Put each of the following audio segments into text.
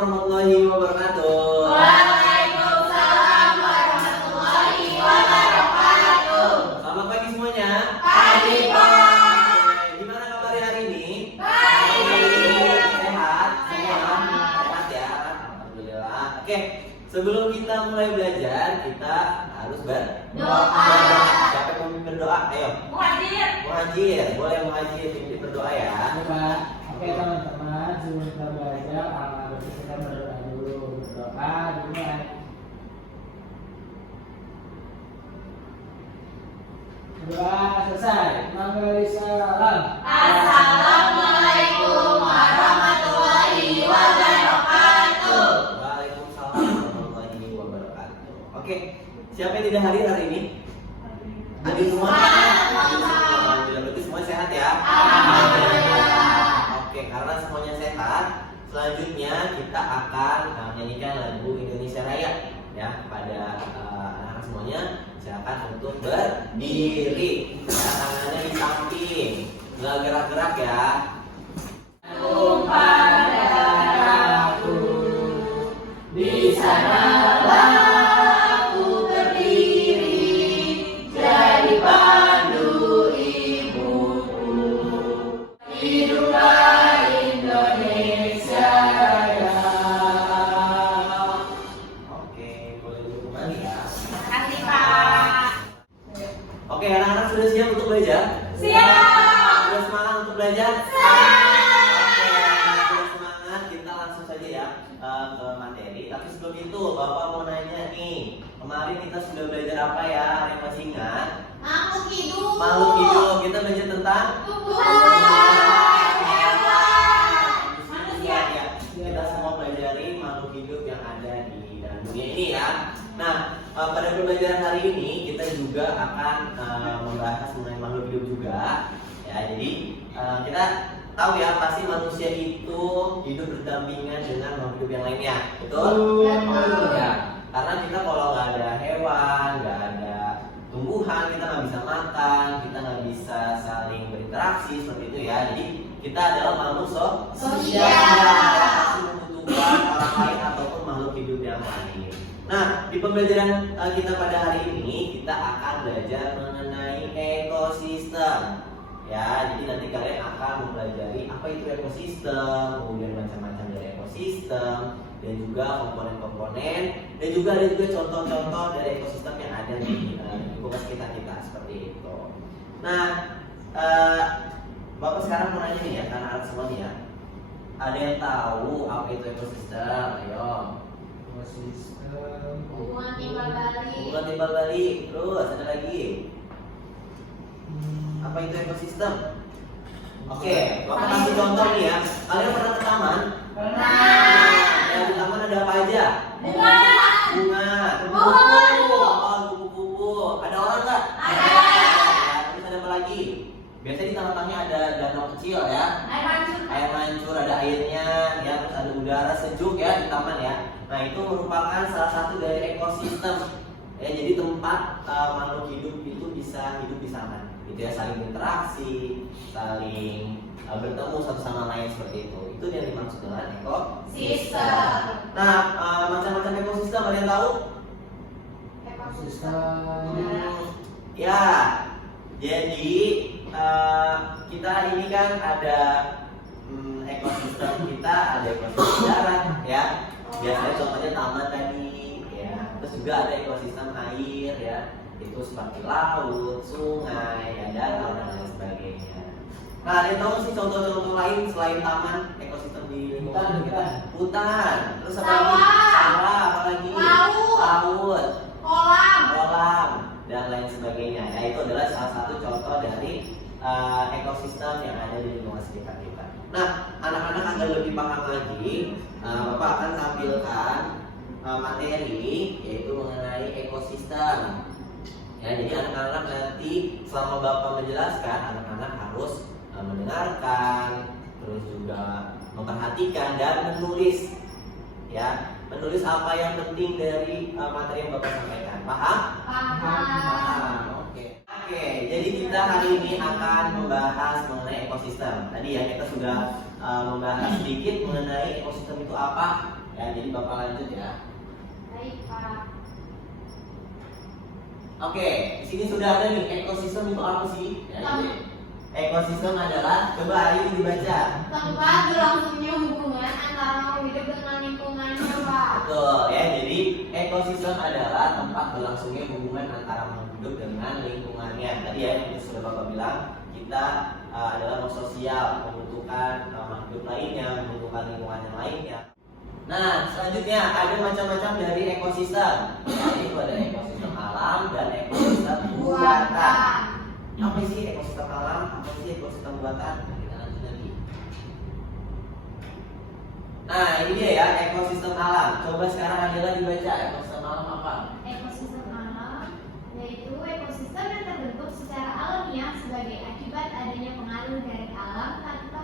warahmatullahi wabarakatuh. Waalaikumsalam warahmatullahi wabarakatuh. Selamat pagi semuanya. Pagi, Pak. Gimana kabarnya hari ini? Baik. Sehat? Sehat ya. Alhamdulillah. Oke, sebelum kita mulai belajar, kita harus Doa. Siapa yang mau berdoa? Ayo. Muhajir. Muhajir, boleh Muhajir pimpin berdoa ya. Pak. Oke teman-teman, sebelum kita belajar, kita berdoa dulu. Berdoa dimulai. Doa selesai. Manggali salam. Assalamualaikum warahmatullahi wabarakatuh. Waalaikumsalam warahmatullahi wabarakatuh. Oke, siapa yang tidak hadir hari ini? Hadir semua? Alhamdulillah, berarti semua sehat ya? Oke, karena semuanya sehat, selanjutnya kita akan menyanyikan lagu Indonesia Raya ya pada anak-anak semuanya. Silakan untuk berdiri, ya, tangannya di samping, nggak gerak-gerak ya. Tumpah darahku, di sanalah aku berdiri, jadi pandu ibuku. Hiduplah Indonesia Raya. Oke, boleh duduk kembali ya. Makasih, Pak. Oke, anak-anak sudah siap untuk belajar? Siap. Sudah semangat untuk belajar? Oke, sudah semangat, kita langsung saja ya ke materi. Tapi sebelum itu, Bapak mau nanya nih, kemarin kita sudah belajar apa ya? Ada yang masih ingat? Makhluk hidup. Makhluk hidup. Kita belajar tentang Tumbuhan, hewan, manusia. Ya, kita semua pelajari makhluk hidup yang ada di dalam dunia ini ya. Nah, pada pembelajaran hari ini kita juga akan membahas mengenai makhluk hidup juga. Ya, jadi kita tahu ya pasti manusia itu hidup berdampingan dengan makhluk hidup yang lainnya, betul? Betul. Ya, karena kita kalau nggak ada hewan, nggak ada tumbuhan, kita nggak bisa makan, kita nggak bisa saling berinteraksi seperti itu ya. Jadi kita adalah makhluk Sosial. pasti membutuhkan orang lain ataupun makhluk hidup yang lain. Nah, di pembelajaran kita pada hari ini kita akan belajar mengenai ekosistem. Ya, jadi nanti kalian akan mempelajari apa itu ekosistem, kemudian macam-macam dari ekosistem, dan juga komponen-komponen, dan juga ada juga contoh-contoh dari ekosistem yang ada di lingkungan sekitar kita seperti itu. Nah, Bapak sekarang mau nanya nih ya, karena anak semua nih ya, ada yang tahu apa itu ekosistem? Ayo. Ekosistem. Hubungan timbal balik. Hubungan timbal balik. Terus ada lagi. Apa itu ekosistem? Oke, Bapak kasih contoh nih ya. Kalian pernah ke taman? Pernah. Ya, di taman ada apa aja? Bunga. Bunga. Pohon. Oh, kupu-kupu. Ada orang nggak? Ada. Ya, terus ada apa lagi? Biasanya di taman-tamannya ada danau kecil ya. Air mancur. Air mancur, ada airnya, ya, terus ada udara sejuk ya di taman ya. Nah, itu merupakan salah satu dari ekosistem. Ya, jadi tempat makhluk hidup itu bisa hidup di sana. Gitu ya, saling berinteraksi, saling bertemu satu sama lain seperti itu. Itu yang dimaksud dengan ekosistem. Nah, macam-macam ekosistem kalian tahu? Ekosistem. Ya, jadi kita ini kan ada ekosistem kita, ada ekosistem darat ya. Biasanya contohnya taman tadi ya. Terus juga ada ekosistem air ya. Itu seperti laut, sungai, ya, danau dan lain sebagainya. Nah, ada yang tahu sih contoh-contoh lain selain taman ekosistem di lingkungan kita? Hutan. Terus apa lagi? Sawah. Sawah, apa lagi? Laut, Kolam. dan lain sebagainya. Ya, itu adalah salah satu contoh dari ekosistem yang ada di lingkungan sekitar kita. Nah, anak-anak agar lebih paham lagi, Bapak akan tampilkan materi yaitu mengenai ekosistem. Ya, jadi anak-anak nanti selama Bapak menjelaskan, anak-anak harus mendengarkan, terus juga memperhatikan dan menulis. Ya, menulis apa yang penting dari materi yang Bapak sampaikan. Paham? Paham. Oke. Oke, jadi kita hari ini akan membahas mengenai ekosistem. Tadi ya kita sudah membahas sedikit mengenai ekosistem itu apa. Ya, jadi Bapak lanjut ya. Baik, Pak. Oke, di sini sudah ada nih ekosistem itu apa sih? Ya, jadi, ekosistem adalah, coba Ayu dibaca. Tempat berlangsungnya hubungan antara makhluk hidup dengan lingkungannya, Pak. Betul ya, jadi ekosistem adalah tempat berlangsungnya hubungan antara makhluk hidup dengan lingkungannya. Tadi ya yang sudah Bapak bilang, kita adalah makhluk sosial, membutuhkan makhluk hidup lainnya, membutuhkan lingkungan yang lainnya. Nah, selanjutnya ada macam-macam dari ekosistem. Yaitu ada ekosistem alam dan ekosistem buatan. Apa sih ekosistem alam? Apa sih ekosistem buatan? Kita lanjut lagi. Nah, ini dia ya ekosistem alam. Coba sekarang Adela dibaca ekosistem alam apa? Ekosistem alam yaitu ekosistem yang terbentuk secara alamiah sebagai akibat adanya pengaruh dari alam tanpa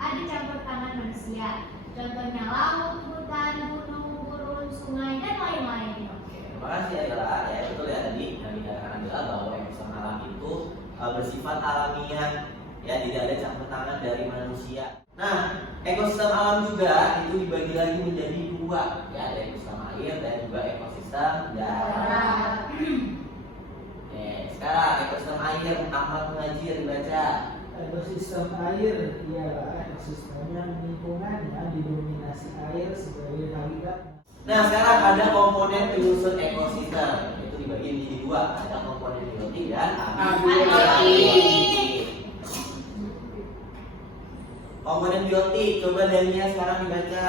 ada campur tangan manusia. Contohnya laut, hutan, gunung, gurun, sungai, dan lain-lain. Terima kasih Adela. Ya betul ya tadi yang dikatakan Adela bahwa ekosistem alam itu bersifat alamiah, ya tidak ada campur tangan dari manusia. Nah, ekosistem alam juga itu dibagi lagi menjadi dua, ya ada ekosistem air dan juga ekosistem darat. Oke, sekarang ekosistem air Ahmad Muhajir dibaca. Ekosistem air ialah ekosistem yang lingkungannya didominasi air sebagai habitat. Nah, sekarang ada komponen penyusun ekosistem. Itu dibagi menjadi dua, ada komponen biotik dan abiotik. Komponen biotik, coba Dania sekarang dibaca.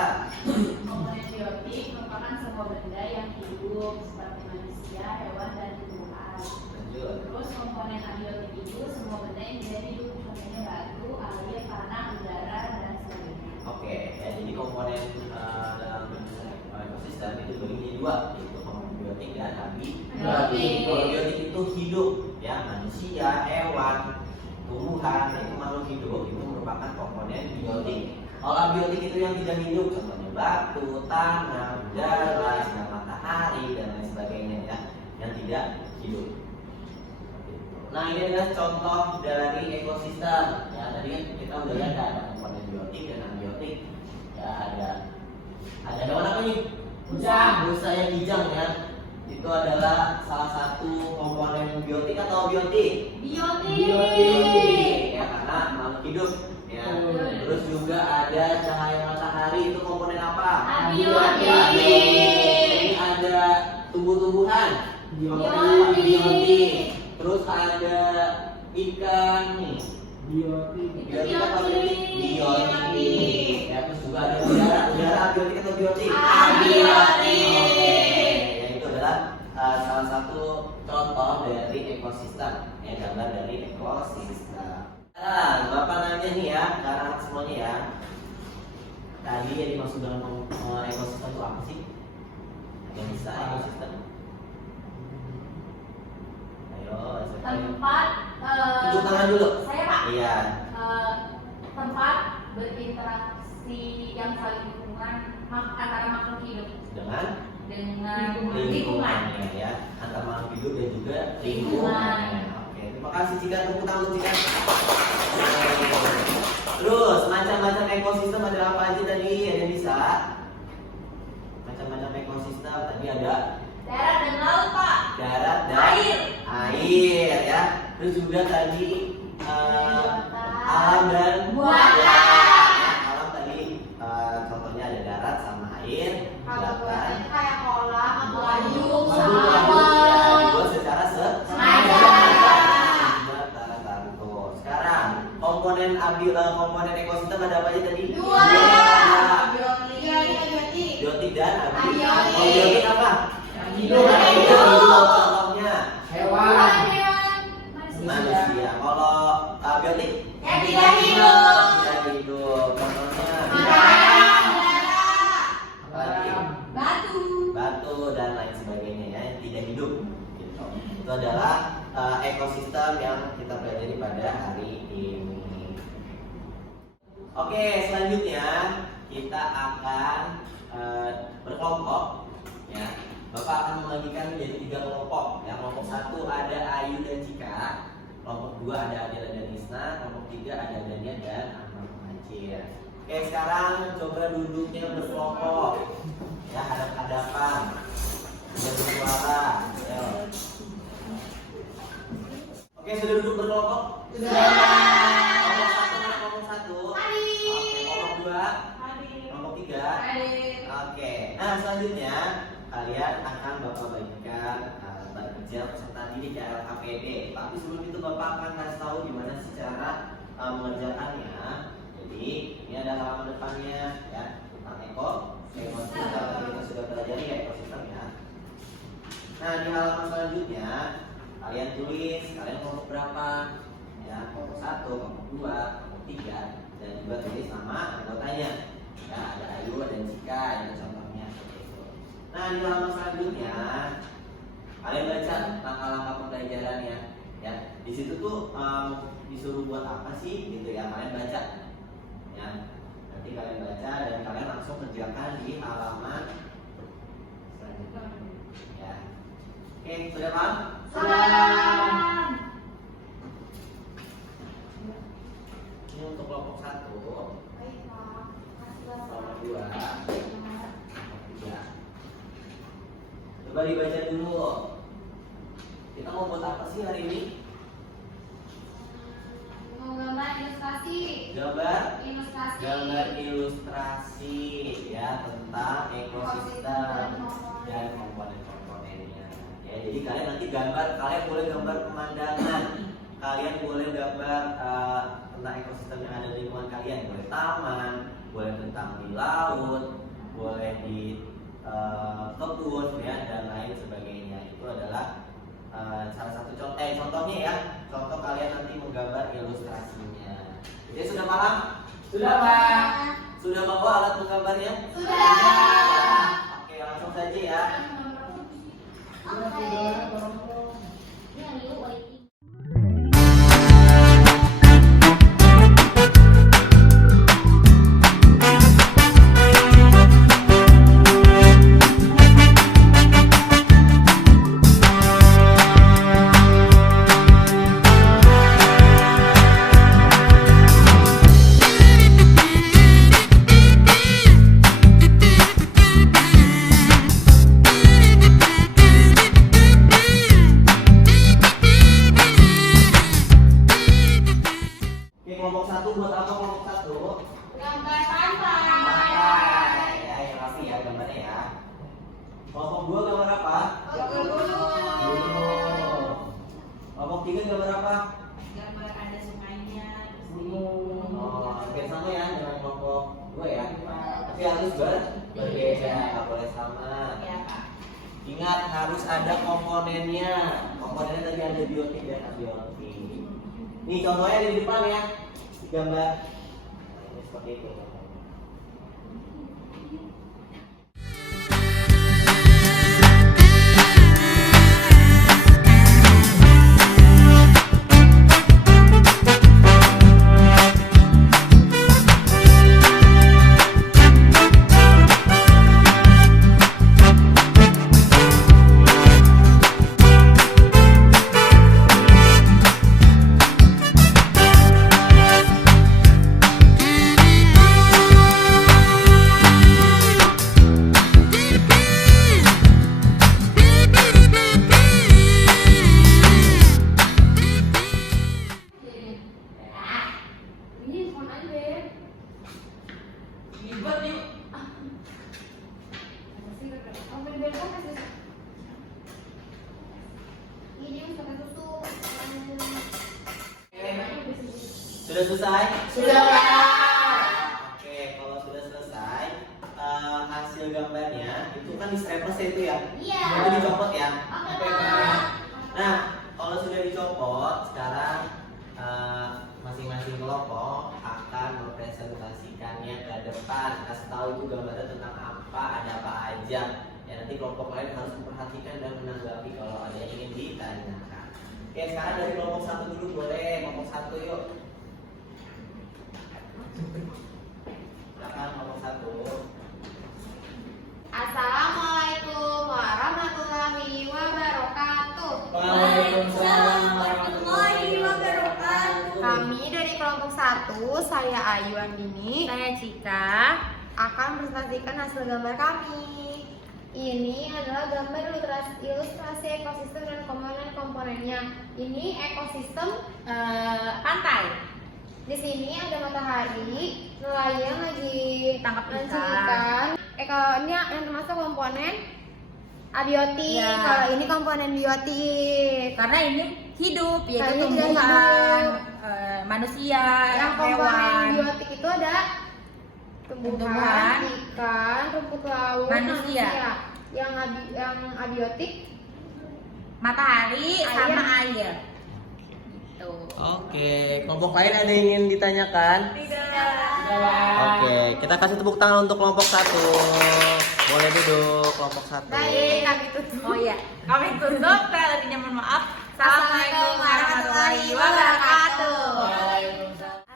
Komponen biotik merupakan semua benda yang hidup seperti manusia, hewan, dan tumbuhan. Lanjut. Terus komponen abiotik itu semua benda yang tidak hidup, contohnya batu, air, tanah, udara, dan sebagainya. Oke, ya, jadi komponen dalam ekosistem itu dibagi menjadi dua, yaitu komponen biotik dan abiotik. Kalau biotik itu hidup, ya manusia, hewan, tumbuhan, itu makhluk hidup itu merupakan komponen biotik. Kalau abiotik itu yang tidak hidup, contohnya batu, tanah, udara, sinar matahari dan lain sebagainya ya, yang tidak hidup. Nah, ini adalah contoh dari ekosistem. Ya, tadi kan kita udah lihat ada komponen biotik dan abiotik. Ya, ada hewan apa nih? Busa yang kijang ya. Itu adalah salah satu komponen biotik atau abiotik? Biotik. Ya, karena makhluk hidup. Ya. Terus juga ada cahaya matahari, itu komponen apa? Abiotik. Ini ada tumbuh-tumbuhan. Biotik. Terus ada ikan nih. Biotik. Biotik apa biotik? Biotik. Ya, terus juga ada udara. Udara abiotik atau biotik? Abiotik. Ya, itu adalah salah satu contoh dari ekosistem. Ya, gambar dari ekosistem. Nah, Bapak nanya nih ya, ke anak semuanya ya. Tadi yang dimaksud dengan ekosistem itu apa sih? Yang bisa ekosistem? Ayo, siapa yang- Tempat Tunjuk tangan dulu. saya, Pak. Iya. Tempat berinteraksi yang saling hubungan antara makhluk hidup Dengan dengan lingkungan lingkungan. ya, antara makhluk hidup dan juga Lingkungan. lingkungan. Oke, terima kasih Cika, tepuk tangan Cika. Terus macam-macam ekosistem ada apa aja tadi? Ada yang bisa? Macam-macam ekosistem tadi ada Darat dan laut, Pak. darat dan Air. ya. Terus juga tadi alam dan Buatan. Alam tadi contohnya ada darat sama air. Kalau Buatan. buatan kayak kolam, akuarium, Ya, salon. dibuat secara Sengaja. Sekarang komponen ekosistem ada apa aja tadi? Dua. Ada biotik dan Abiotik. Kalau biotik apa? Hidup. Contohnya Hewan. manusia. Kalau biotik Yang tidak hidup. tidak hidup. Contohnya Makanan, lagi batu. batu dan lain sebagainya ya, yang tidak hidup gitu. Itu adalah ekosistem yang kita pelajari pada hari ini. Oke, selanjutnya kita akan berkelompok ya. Bapak akan membagikan menjadi 3 kelompok ya. Kelompok 1 ada Ayu dan Cika, kelompok 2 ada Adela dan Isna, kelompok 3 ada Dania dan Ahmad Muhajir. Oke, sekarang coba duduknya berkelompok. Nah, selanjutnya kalian akan Bapak bagikan lembar kerja peserta didik ya LKPD. Tapi sebelum itu Bapak akan kasih tahu gimana sih cara mengerjakannya. Jadi ini ada halaman depannya ya tentang ekosistem kita sudah pelajari ya ekosistem ya. Nah, di halaman selanjutnya kalian tulis kalian kelompok berapa ya, kelompok 1, kelompok 2, kelompok 3, dan juga tulis nama anggotanya ya, ada Ayu, ada Cika, itu contohnya seperti itu. Nah, di halaman selanjutnya kalian baca langkah-langkah pembelajarannya ya. Di situ tuh disuruh buat apa sih gitu ya, kalian baca ya. Nanti kalian baca dan kalian langsung kerjakan di halaman selanjutnya ya. Oke, sudah paham? Salam. Ini untuk kelompok 1, Baik, Pak. kelompok 2, kelompok 3. Coba dibaca dulu. Kita mau buat apa sih hari ini? Mau gambar ilustrasi. Gambar ilustrasi ya tentang ekosistem dan komponen-komponennya. Ya, jadi kalian nanti gambar, kalian boleh gambar pemandangan, kalian boleh gambar tentang ekosistem yang ada di lingkungan kalian, boleh taman, boleh tentang di laut, boleh di kebun ya dan lain sebagainya. Itu adalah salah satu contohnya ya, contoh kalian nanti menggambar ilustrasinya. Jadi sudah paham? Sudah, Pak. Sudah bawa alat menggambarnya? Sudah. Oke, langsung saja ya. Oke. Ini Ayu, waiting. Oke, kelompok 1 buat apa kelompok 1? Gambar pantai. Pantai. Ya, yang rapi ya gambarnya ya. Kelompok 2 gambar apa? Gunung. Kelompok 3 gambar apa? Gambar ada sungainya. Oh, hampir sama ya dengan kelompok 2 ya. Tapi harus berbeda, nggak boleh sama. Ya, Pak. Ingat harus ada komponennya. Komponennya tadi ada biotik dan abiotik. Nih contohnya di depan ya, gambar. Nah, ini seperti itu. Ini phone aja deh. Ribet yuk. Oh, bener-bener kan kasih. Ini pakai susu. Sudah selesai? Sudah, Pak. Oke, kalau sudah selesai, hasil gambarnya itu kan di staples itu ya. Iya. Itu dicopot ya. Oke, Pak. Nah, kalau sudah dicopot, sekarang masing-masing kelompok akan mempresentasikannya ke depan, kasih tahu itu gambarnya tentang apa, ada apa aja. Ya nanti kelompok lain harus memperhatikan dan menanggapi kalau ada yang ingin ditanyakan. Oke, sekarang dari kelompok 1 dulu boleh, kelompok 1 yuk. Silakan kelompok 1. Assalamualaikum warahmatullahi wabarakatuh. Waalaikumsalam warahmatullahi wabarakatuh. Kami dari kelompok 1, saya Ayu Andini, saya Cika, akan presentasikan hasil gambar kami. Ini adalah gambar ilustrasi ekosistem dan komponen-komponennya. Ini ekosistem Pantai. Di sini ada matahari, nelayan lagi Tangkap mancing ikan. ikan. Kalau ini yang termasuk komponen abiotik. Ya. Kalau ini komponen biotik. Karena ini hidup, yaitu Karena ini tidak tumbuhan, hidup. manusia, Yang komponen hewan, biotik itu ada tumbuhan, Tumbuhan, ikan, rumput laut, manusia. Yang abiotik matahari, Air. sama air. Gitu. Oke, kelompok lain ada yang ingin ditanyakan? Tidak. Oke, kita kasih tepuk tangan untuk kelompok 1. Boleh duduk kelompok 1. baik kami tutup. Oh iya, kami tutup. Lebihnya mohon maaf. Assalamualaikum warahmatullahi wabarakatuh.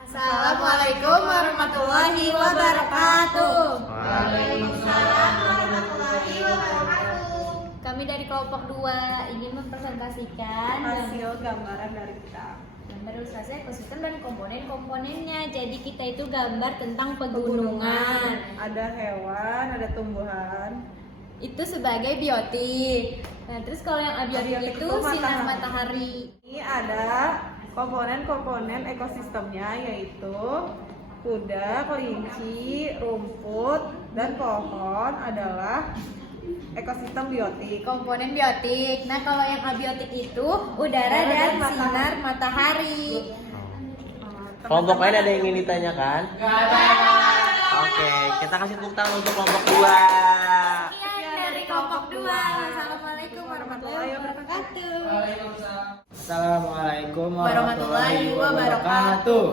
Assalamualaikum warahmatullahi wabarakatuh. Waalaikumsalam warahmatullahi wabarakatuh. Kami dari kelompok 2 ingin mempresentasikan Hasil gambaran dari kita. gambar ilustrasi ekosistem dan komponen-komponennya. Jadi kita itu gambar tentang pegunungan. Ada hewan, ada tumbuhan. Itu sebagai biotik. Nah, terus kalau yang abiotik Abiotik itu itu sinar matahari. matahari. Ini ada komponen-komponen ekosistemnya, yaitu kuda, kelinci, rumput, dan pohon adalah ekosistem biotik. Komponen biotik. Nah, kalau yang abiotik itu udara dan sinar matahari. Kelompok lain ada yang ingin ditanyakan? Nggak ada. Oke, kita kasih tepuk tangan untuk kelompok 2. Sekian dari kelompok 2. Assalamualaikum warahmatullahi wabarakatuh. Waalaikumsalam. Assalamualaikum Warahmatullahi wabarakatuh.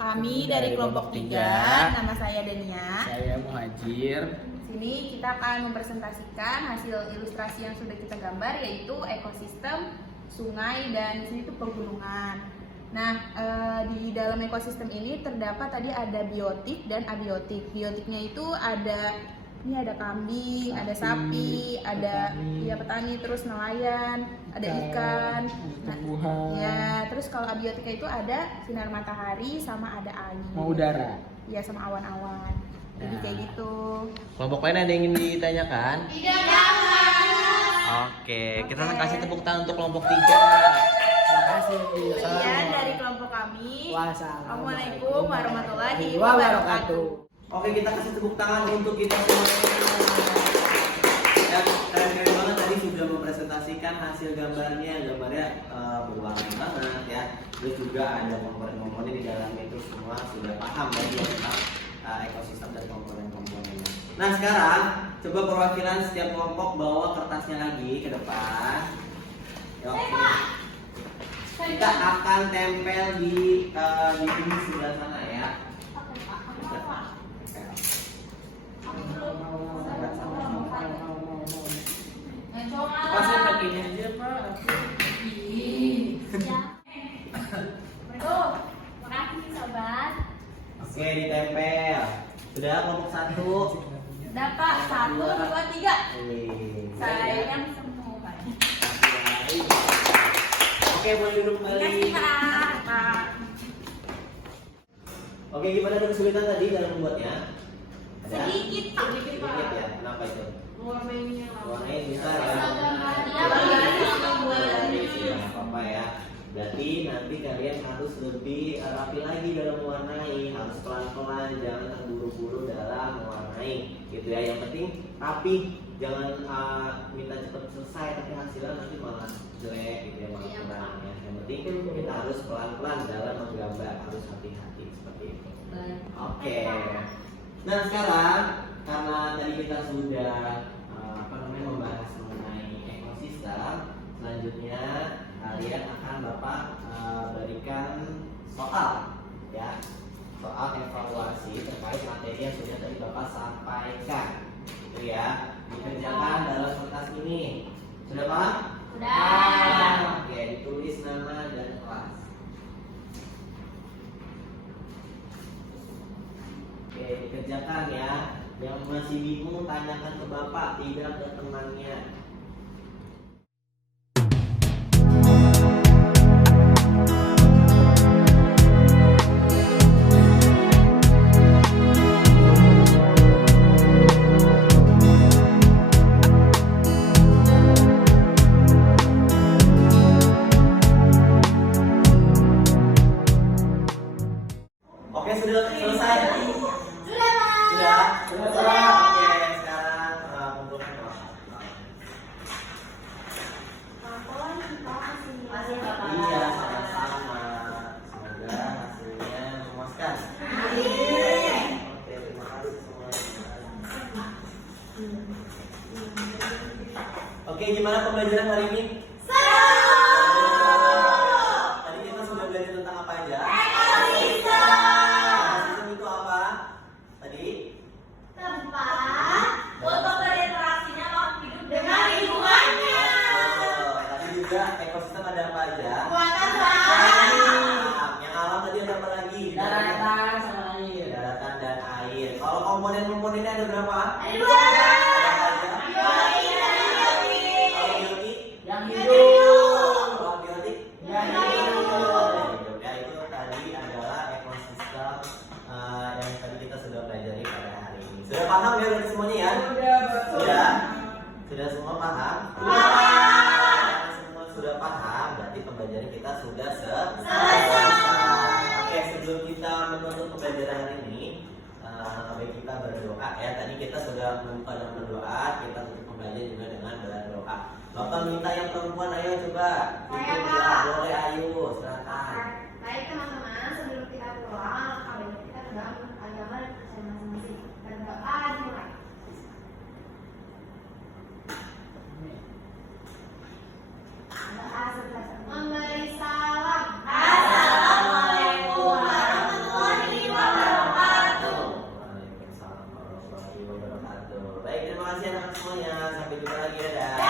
Kami dari kelompok 3, nama saya Denia. Saya Muhajir. Sini kita akan mempresentasikan hasil ilustrasi yang sudah kita gambar, yaitu ekosistem, sungai, dan di sini itu pegunungan. Nah, di dalam ekosistem ini terdapat tadi ada biotik dan abiotik. Biotiknya itu ini ada kambing, ada sapi, ada petani, terus nelayan, ada ikan. Nah, Tumbuhan. ya, terus kalau abiotika itu ada sinar matahari sama ada angin. Mau udara. Ya, sama awan-awan. Jadi Nah. kayak gitu. Kelompok lain ada yang ingin ditanyakan? Tidak. Oke, kita kasih tepuk tangan untuk kelompok 3. Terima kasih. Sekian dari kelompok kami. Assalamualaikum warahmatullahi wabarakatuh. Oke, kita kasih tepuk tangan untuk kita semuanya. Ya, keren-keren banget tadi sudah mempresentasikan hasil gambarnya. Gambarnya berwarna banget ya. Terus juga ada komponen-komponen di dalamnya, itu semua sudah paham tadi ya tentang ekosistem dan komponen-komponennya. Nah, sekarang coba perwakilan setiap kelompok bawa kertasnya lagi ke depan. Ya, oke. Kita akan tempel di sini sebelah sana ya. Pasnya begini aja, Pak. Makasih sobat. Oke, ditempel. Sudah kelompok 1. Dapat 1, 2, 3. Sayang semua. Oke, boleh duduk kembali. Pak. Oke, gimana ada kesulitan tadi dalam membuatnya? Ada? Sedikit, Pak. Sedikit ya. Kenapa itu? Warnanya Warnanya bisa ya. Iya, Nggak apa-apa ya. Berarti nanti kalian harus lebih rapi lagi dalam mewarnai, harus pelan-pelan, jangan terburu-buru dalam mewarnai, gitu ya. Yang penting rapi, jangan minta cepat selesai tapi hasilnya nanti malah jelek, gitu ya, malah kurang ya. Yang penting kan kita harus pelan-pelan dalam menggambar, harus hati-hati seperti itu. Oke. Nah sekarang karena tadi kita sudah membahas mengenai ekosistem, selanjutnya kalian akan Bapak berikan soal ya, soal evaluasi terkait materi yang sudah tadi Bapak sampaikan, gitu ya, dikerjakan dalam kertas ini. Sudah Pak? Sudah. Oke, ditulis nama dan kelas. Oke, dikerjakan ya. Yang masih bingung tanyakan ke Bapak, tidak ke temannya. selesai? Sudah, Pak. Sudah? Sudah. Oke, sekarang kumpulkan doa. Iya, sama-sama. Semoga hasilnya memuaskan. Oke, terima kasih semuanya. Oke, gimana pembelajaran hari ini? Tadi kita sudah belajar tentang apa aja? Ekosistem itu apa? Tadi? Tempat Untuk berinteraksinya makhluk hidup dengan lingkungannya. Tadi juga ekosistem ada apa aja? Muatan Yang alam tadi ada apa lagi? Daratan sama air. Daratan dan air. Kalau komponen-komponennya ada berapa? Ada dua. Ada apa aja? Biologi dan biotik. Kalau biotik? Yang Yang hidup. hidup. Kalau biotik? Yang hidup. Ya, itu tadi adalah ekosistem yang tadi kita sudah pelajari pada hari ini. Sudah paham ya berarti semuanya ya? Sudah betul. Sudah? Sudah semua paham? Karena semua sudah paham, berarti pembelajaran kita sudah selesai. Oke, sebelum kita menutup pembelajaran hari ini, baik kita berdoa ya. Tadi kita sudah membuka dengan berdoa, kita tutup pembelajaran juga dengan berdoa. Bapak minta yang perempuan, ayo coba. Saya, Itu, Pak. ya, boleh, ayo, silakan. Baik teman-teman, sebelum kita pulang, alangkah baiknya kita berdoa menurut agama dan kepercayaan masing-masing. Berdoa dimulai. Doa setelah memberi salam. Assalamualaikum warahmatullahi wabarakatuh. Waalaikumsalam warahmatullahi wabarakatuh. Baik, terima kasih anak-anak semuanya. Sampai jumpa lagi, dadah.